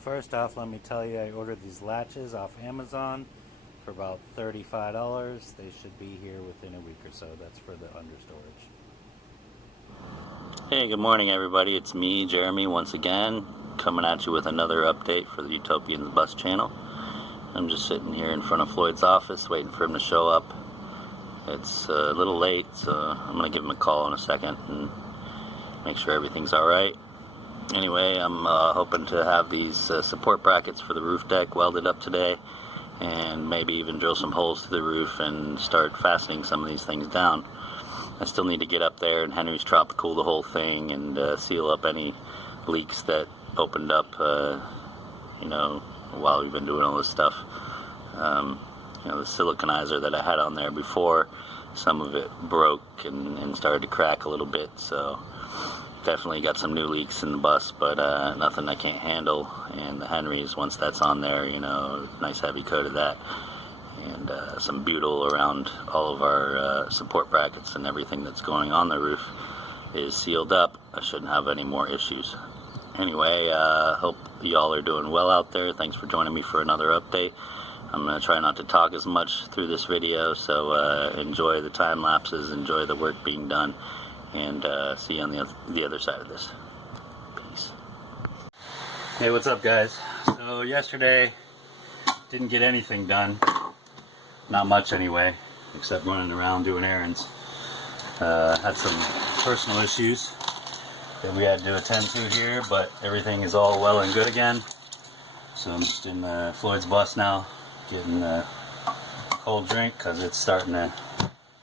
First off, let me tell you, I ordered these latches off Amazon for about $35. They should be here within a week or so. That's for the understorage. Hey, good morning everybody. It's me, Jeremy, once again, coming at you with another update for the Utopians bus channel. I'm just sitting here in front of Floyd's office waiting for him to show up. It's a little late, so I'm going to give him a call in a second and make sure everything's alright. Anyway, I'm hoping to have these support brackets for the roof deck welded up today, and maybe even drill some holes to the roof and start fastening some of these things down. I still need to get up there and Henry's Tropical the whole thing and seal up any leaks that opened up, while we've been doing all this stuff. The siliconizer that I had on there before, some of it broke and started to crack a little bit, so definitely got some new leaks in the bus, but nothing I can't handle. And the Henry's, once that's on there, nice heavy coat of that, and some butyl around all of our support brackets and everything that's going on the roof is sealed up. I shouldn't have any more issues. Anyway, hope y'all are doing well out there. Thanks for joining me for another update. I'm going to try not to talk as much through this video, so enjoy the time lapses, enjoy the work being done, and see you on the other side of this. Peace. Hey, what's up guys? So yesterday, didn't get anything done. Not much anyway, except running around doing errands. Had some personal issues that we had to attend to here, but everything is all well and good again. So I'm just in Floyd's bus now, getting a cold drink because it's starting to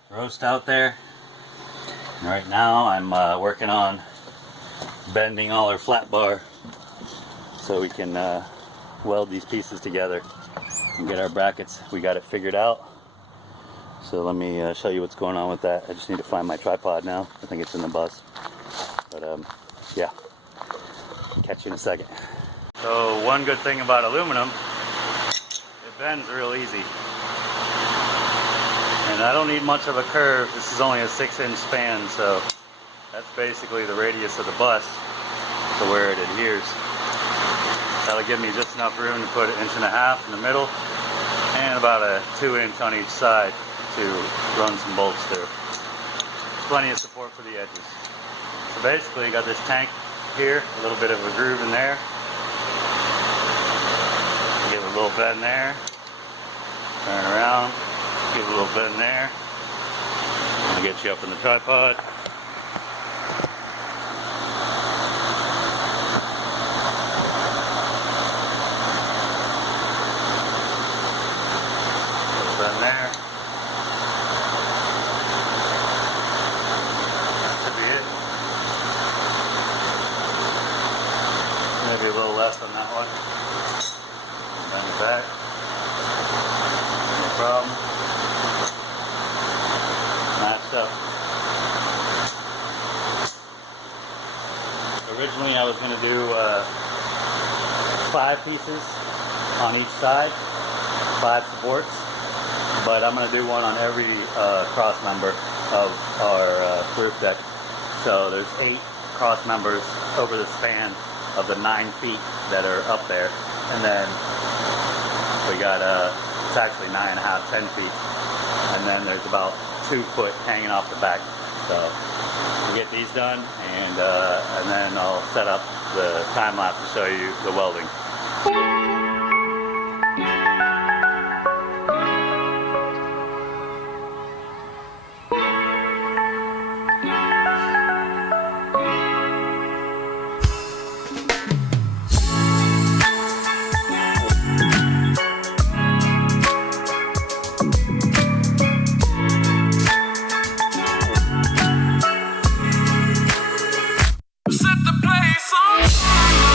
roast out there. And right now I'm working on bending all our flat bar so we can weld these pieces together and get our brackets. We got it figured out. So let me show you what's going on with that. I just need to find my tripod now. I think it's in the bus. But yeah, catch you in a second. So one good thing about aluminum, it bends real easy. And I don't need much of a curve. This is only a 6-inch span, so that's basically the radius of the bus to where it adheres. That'll give me just enough room to put 1.5 inches in the middle and about a 2-inch on each side to run some bolts through. Plenty of support for the edges. So basically you got this tank here, a little bit of a groove in there. Give it a little bend there. Turn around. Give it a little bend there. I'll get you up in the tripod. Little bend there. Should be it. Maybe a little less on that one. Bend it back. No problem. Matched up. Originally I was going to do 5 pieces on each side, 5 supports, but I'm going to do one on every cross member of our roof deck. So there's 8 cross members over the span of the 9 feet that are up there, and then we got it's actually 9.5, 10 feet, and then there's about 2 foot hanging off the back. So we get these done, and then I'll set up the time lapse to show you the welding. Set the place on fire.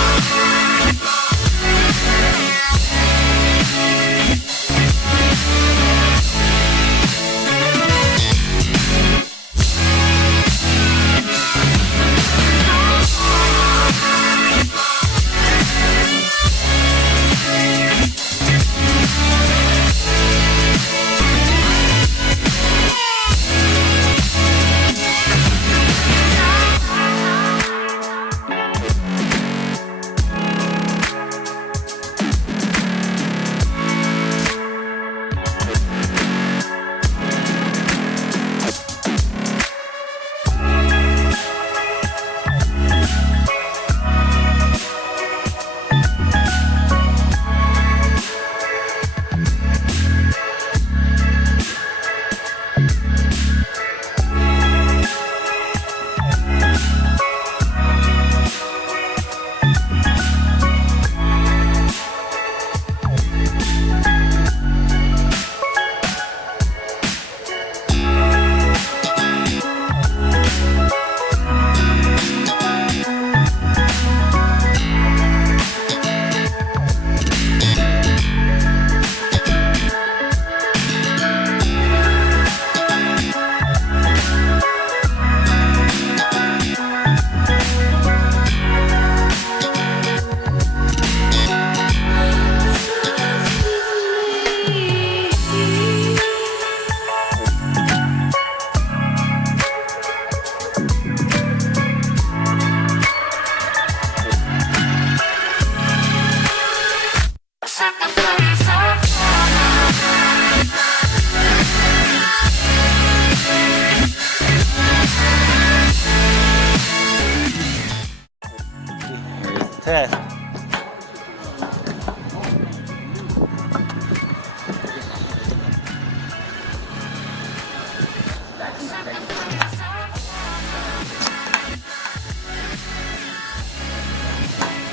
test.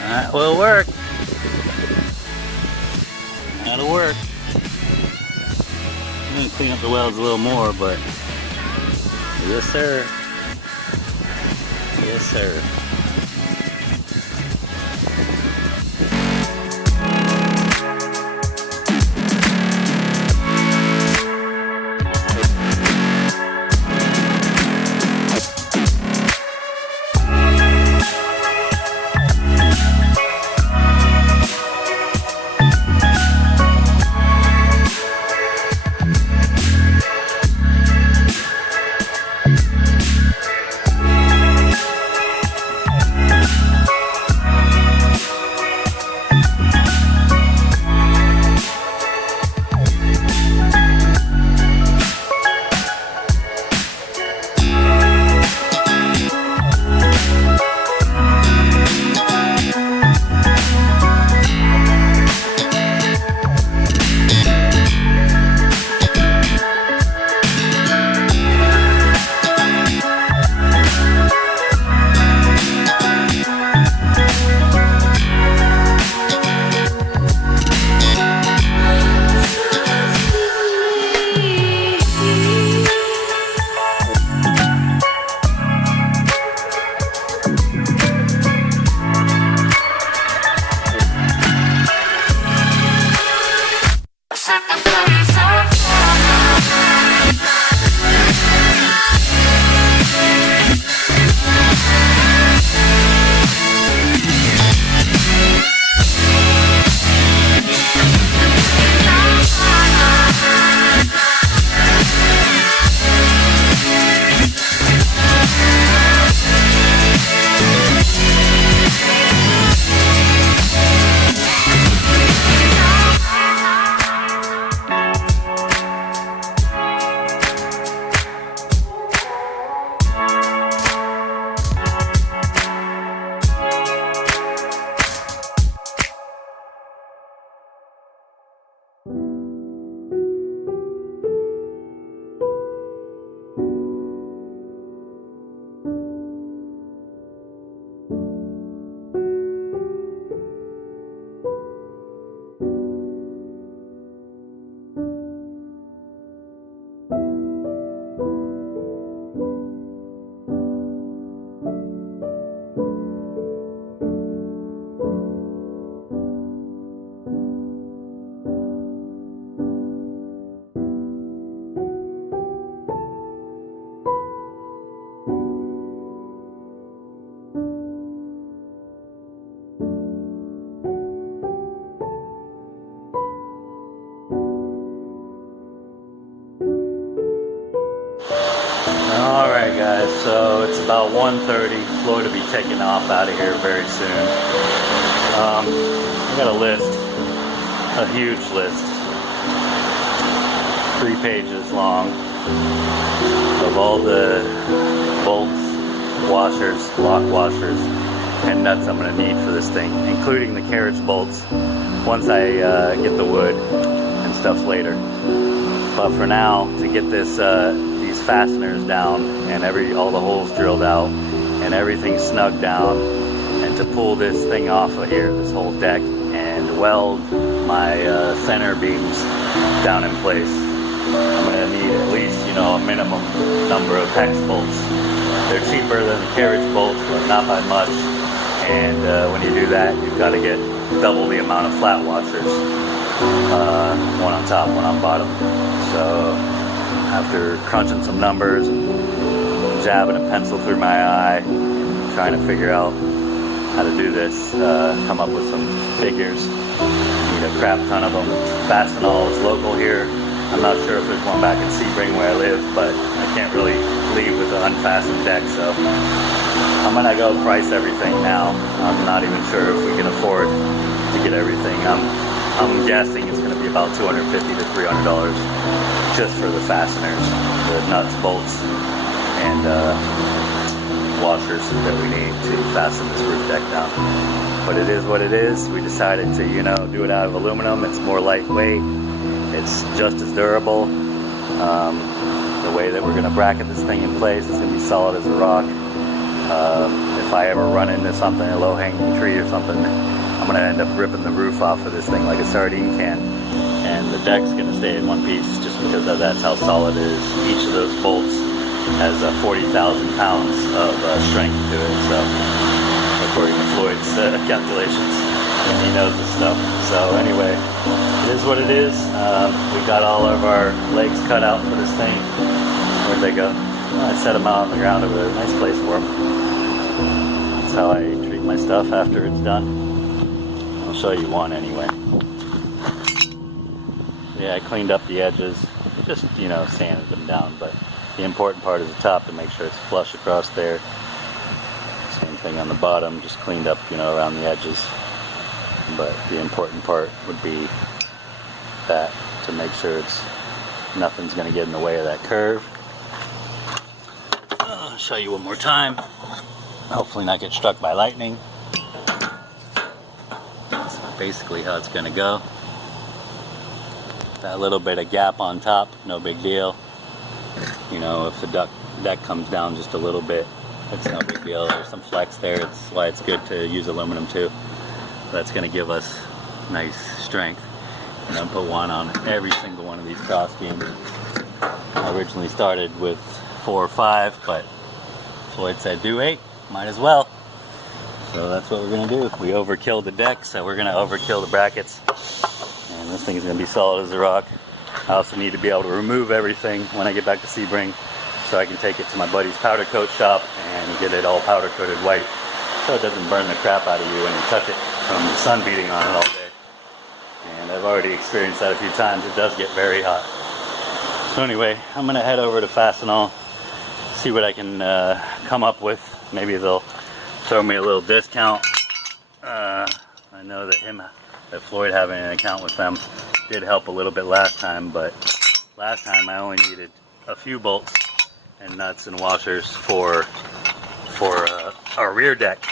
That will work. That'll work. I'm gonna clean up the welds a little more, but yes, sir. Yes, sir. Alright guys, so it's about 1:30. Floyd will be taking off out of here very soon. I got a list, a huge list, 3 pages long, of all the bolts, washers, lock washers, and nuts I'm going to need for this thing, including the carriage bolts once I get the wood and stuff later. But for now, to get this these fasteners down and all the holes drilled out and everything snug down, and to pull this thing off of here, this whole deck, and weld my center beams down in place, I'm going to need at least, you know, a minimum number of hex bolts. They're cheaper than the carriage bolts, but not by much. And when you do that, you've got to get double the amount of flat washers. One on top, one on bottom. So after crunching some numbers and jabbing a pencil through my eye, trying to figure out how to do this, come up with some figures. Need a crap ton of them. Fastenal is local here. I'm not sure if there's one back in Sebring where I live, but I can't really leave with an unfastened deck, so I'm gonna go price everything now. I'm not even sure if we can afford to get everything. I'm guessing it's gonna be about $250 to $300 just for the fasteners, the nuts, bolts, and washers that we need to fasten this roof deck down. But it is what it is. We decided to, you know, do it out of aluminum. It's more lightweight. It's just as durable. The way that we're going to bracket this thing in place is going to be solid as a rock. If I ever run into something, a low-hanging tree or something, I'm going to end up ripping the roof off of this thing like a sardine can. And the deck's going to stay in one piece just because that's how solid it is. Each of those bolts has 40,000 pounds of strength to it. So, according to Floyd's calculations, he knows this stuff. So anyway, it is what it is. We got all of our legs cut out for this thing. Where'd they go? Well, I set them out on the ground over there. Nice place for them. That's how I treat my stuff after it's done. I'll show you one anyway. Yeah, I cleaned up the edges. Just, you know, sanded them down. But the important part is the top to make sure it's flush across there. Same thing on the bottom. Just cleaned up, you know, around the edges. But the important part would be that, to make sure nothing's going to get in the way of that curve. I'll show you one more time. Hopefully not get struck by lightning. That's basically how it's going to go. That little bit of gap on top, no big deal. You know, if the deck comes down just a little bit, it's no big deal. There's some flex there. It's why it's good to use aluminum too. That's going to give us nice strength. And I'll put one on every single one of these cross beams. I originally started with 4 or 5, but Floyd said do 8, might as well. So that's what we're going to do. We overkilled the deck, so we're going to overkill the brackets. And this thing is going to be solid as a rock. I also need to be able to remove everything when I get back to Sebring, so I can take it to my buddy's powder coat shop and get it all powder coated white, so it doesn't burn the crap out of you when you touch it from the sun beating on it all day. And I've already experienced that a few times. It does get very hot. So anyway, I'm going to head over to Fastenal, see what I can come up with. Maybe they'll throw me a little discount. I know that Floyd having an account with them did help a little bit last time, but last time I only needed a few bolts and nuts and washers for our rear deck,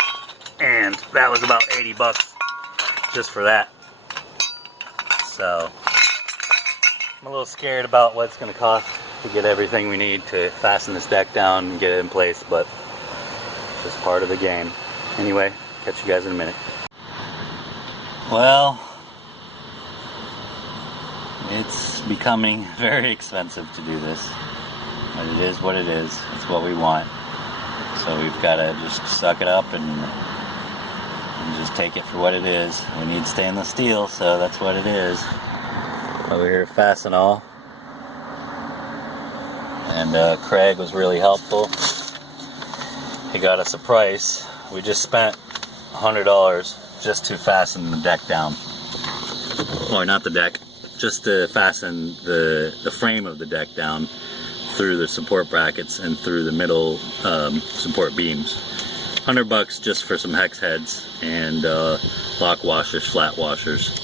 and that was about 80 bucks just for that. So I'm a little scared about what it's going to cost to get everything we need to fasten this deck down and get it in place, but it's just part of the game. Anyway, catch you guys in a minute. Well, it's becoming very expensive to do this, but it is what it is. It's what we want. So we've got to just suck it up and just take it for what it is. We need stainless steel, so that's what it is. Over here at Fastenal, and Craig was really helpful. He got us a price. We just spent $100 just to fasten the deck down. Or not the deck, just to fasten the frame of the deck down through the support brackets and through the middle support beams. $100 just for some hex heads and lock washers, flat washers.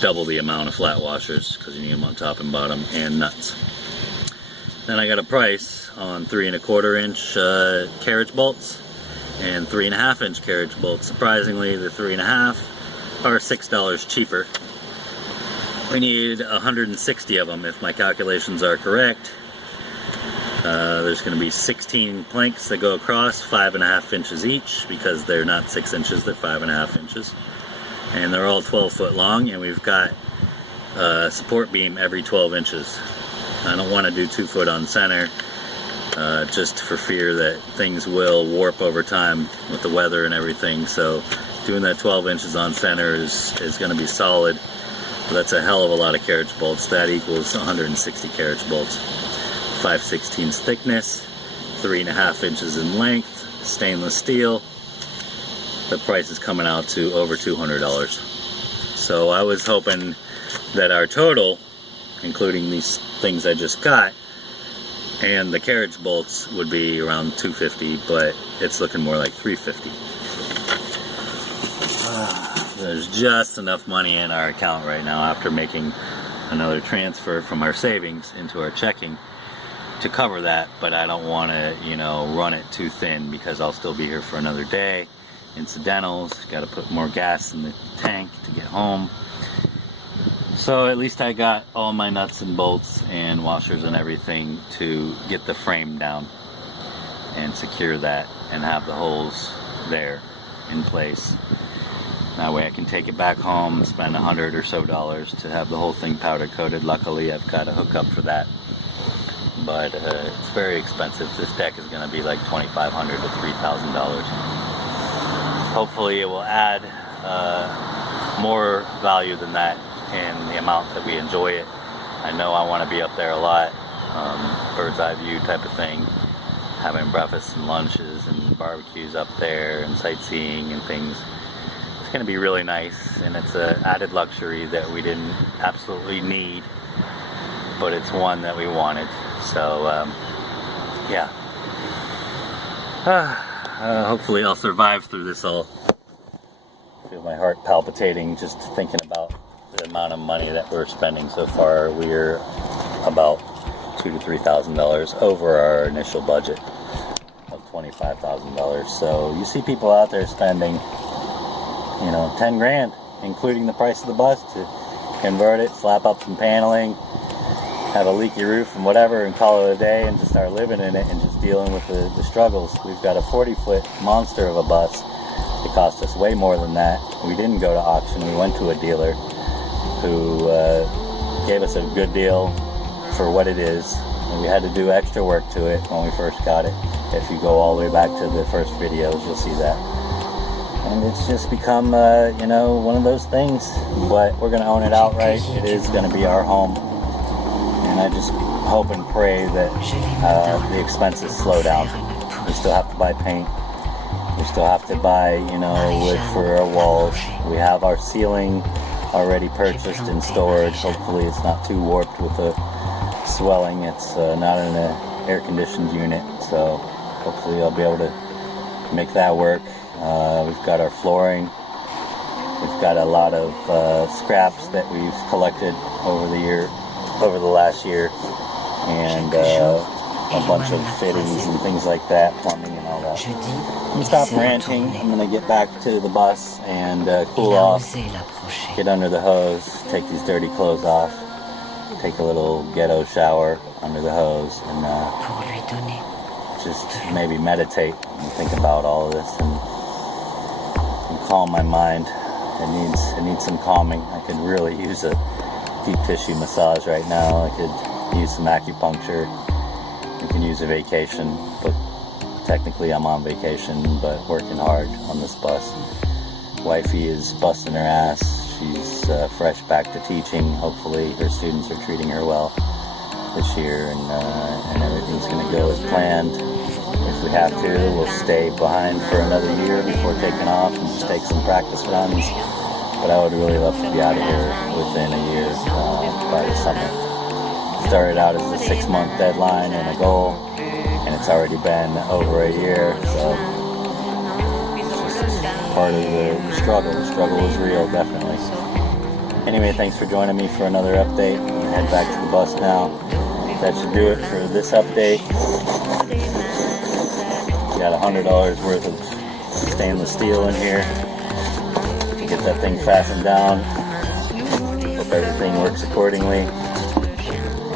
Double the amount of flat washers because you need them on top and bottom, and nuts. Then I got a price on 3 1/4 inch carriage bolts and 3 1/2 inch carriage bolts. Surprisingly, the 3 1/2 are $6 cheaper. We need 160 of them if my calculations are correct. There's going to be 16 planks that go across, 5 1/2 inches each, because they're not 6 inches, they're 5 1/2 inches. And they're all 12 foot long, and we've got a support beam every 12 inches. I don't want to do 2 foot on center, just for fear that things will warp over time with the weather and everything. So doing that 12 inches on center is going to be solid. But that's a hell of a lot of carriage bolts. That equals 160 carriage bolts. 5/16 thickness, 3 1/2 inches in length, stainless steel. The price is coming out to over $200. So I was hoping that our total, including these things I just got, and the carriage bolts would be around $250, but it's looking more like $350. There's just enough money in our account right now after making another transfer from our savings into our checking to cover that, but I don't want to, you know, run it too thin because I'll still be here for another day. Incidentals, got to put more gas in the tank to get home. So at least I got all my nuts and bolts and washers and everything to get the frame down and secure that and have the holes there in place. That way I can take it back home, spend $100 or so to have the whole thing powder coated. Luckily I've got a hookup for that, but it's very expensive. This deck is going to be like $2,500 to $3,000. Hopefully it will add more value than that in the amount that we enjoy it. I know I want to be up there a lot, bird's eye view type of thing, having breakfasts and lunches and barbecues up there and sightseeing and things. It's going to be really nice, and it's an added luxury that we didn't absolutely need, but it's one that we wanted. So yeah, hopefully I'll survive through this all. I feel my heart palpitating just thinking about the amount of money that we're spending so far. We're about $2,000 to $3,000 over our initial budget of $25,000. So you see people out there spending, you know, 10 grand, including the price of the bus, to convert it, slap up some paneling, have a leaky roof and whatever, and call it a day, and just start living in it and just dealing with the struggles. We've got a 40-foot monster of a bus. It cost us way more than that. We didn't go to auction. We went to a dealer who gave us a good deal for what it is, and we had to do extra work to it when we first got it. If you go all the way back to the first videos, you'll see that. And it's just become, you know, one of those things, but we're going to own it outright. It is going to be our home, and I just hope and pray that the expenses slow down. We still have to buy paint. We still have to buy, you know, wood for our walls. We have our ceiling already purchased and stored. Hopefully it's not too warped with the swelling. It's not in an air-conditioned unit, so hopefully I'll be able to make that work. We've got our flooring. We've got a lot of scraps that we've collected over the last year, and a bunch of fittings and things like that, plumbing and all that. I'm gonna stop ranting. I'm gonna get back to the bus and cool off, get under the hose, take these dirty clothes off, take a little ghetto shower under the hose, and just maybe meditate and think about all of this and calm my mind. It needs some calming. I could really use a deep tissue massage right now. I could use some acupuncture. I can use a vacation, but technically I'm on vacation, but working hard on this bus. Wifey is busting her ass. She's fresh back to teaching. Hopefully her students are treating her well this year, and everything's going to go as planned. If we have to, we'll stay behind for another year before taking off and just take some practice runs. But I would really love to be out of here within a year, by the summer. Started out as a 6-month deadline and a goal, and it's already been over a year, so it's just part of the struggle. The struggle is real, definitely. Anyway, thanks for joining me for another update. I'm gonna head back to the bus now. That should do it for this update. Got $100 worth of stainless steel in here to get that thing fastened down. Hope everything works accordingly.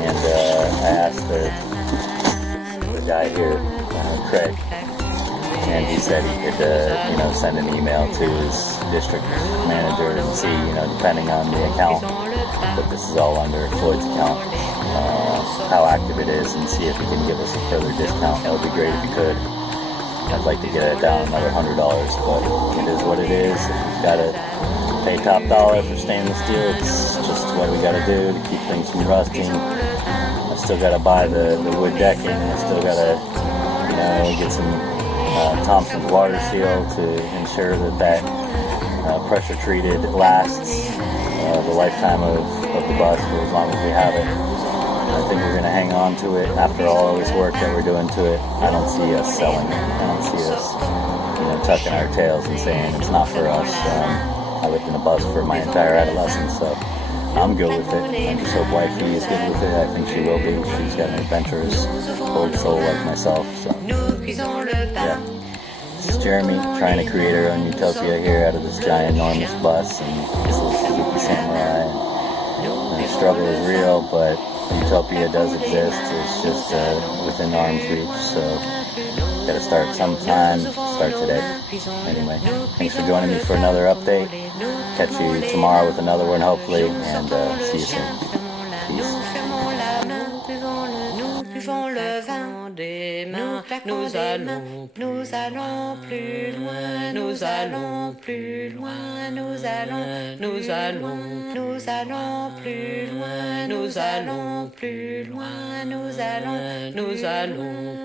And I asked the guy here, Craig, and he said he could, you know, send an email to his district manager and see, you know, depending on the account, but this is all under Floyd's account, how active it is, and see if he can give us a further discount. That would be great if he could. I'd like to get it down another $100, but it is what it is. If we've got to pay top dollar for stainless steel, it's just what we got to do to keep things from rusting. I still got to buy the wood decking. I still got to, you know, get some Thompson's water seal to ensure that pressure treated lasts the lifetime of the bus for as long as we have it. I think we're going to hang on to it after all this work that we're doing to it. I don't see us selling it. I don't see us, you know, tucking our tails and saying it's not for us. I lived in a bus for my entire adolescence, so I'm good with it. I just hope wifey is good with it. I think she will be. She's got an adventurous old soul like myself. So yeah. This is Jeremy trying to create our own utopia here out of this giant enormous bus, and this is Suzuki Samurai. And the struggle is real, but utopia does exist. It's just within arm's reach, so gotta start sometime. Start today. Anyway, thanks for joining me for another update. Catch you tomorrow with another one, hopefully, and see you soon. Peace. Buvons le vin des mains, nous allons plus loin, nous allons plus loin, nous allons plus loin, nous allons plus loin, nous allons